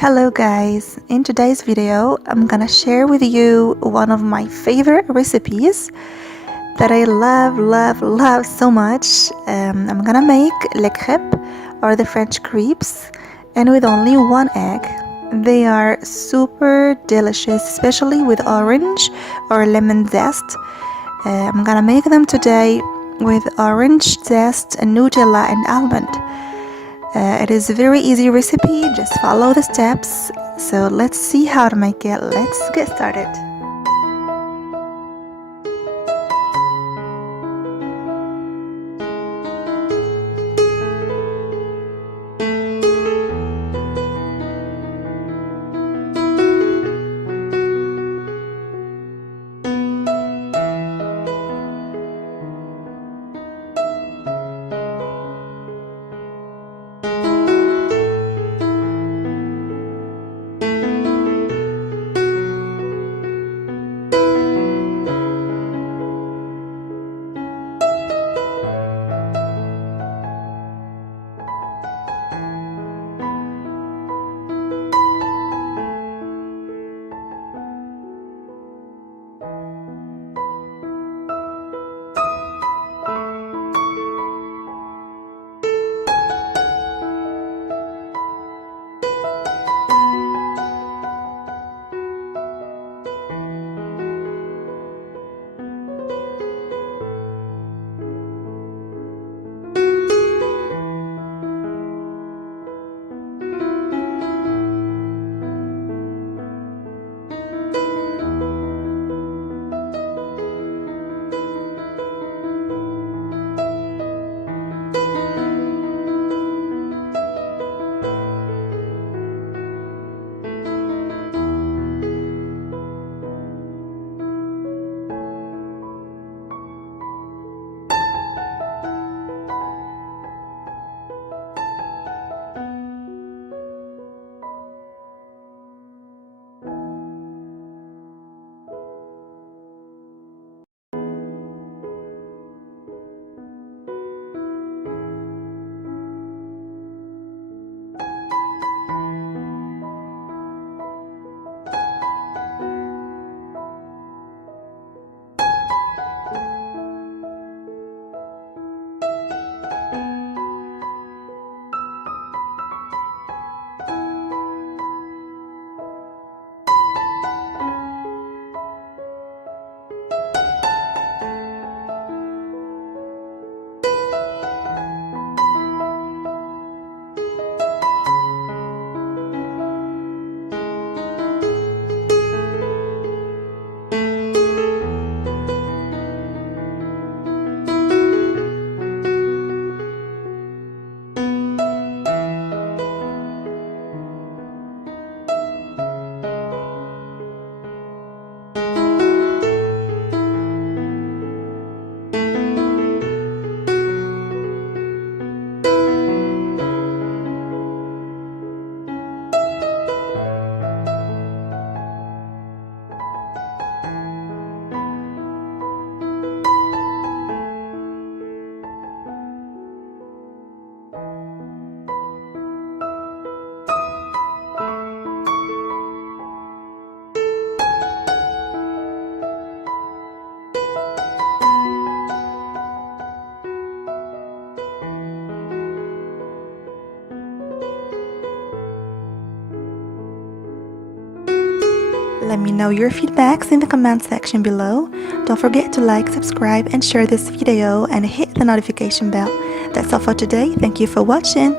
Hello guys, in today's video I'm gonna share with you one of my favorite recipes that I love so much. I'm gonna make les crepes or the French crepes, and with only one egg. They are super delicious, especially with orange or lemon zest. I'm gonna make them today with orange zest, Nutella and almond. It is a very easy recipe, just follow the steps. So let's see how to make it. Let's get started. Let me know your feedbacks in the comment section below. Don't forget to like, subscribe, and share this video and hit the notification bell. That's all for today. Thank you for watching.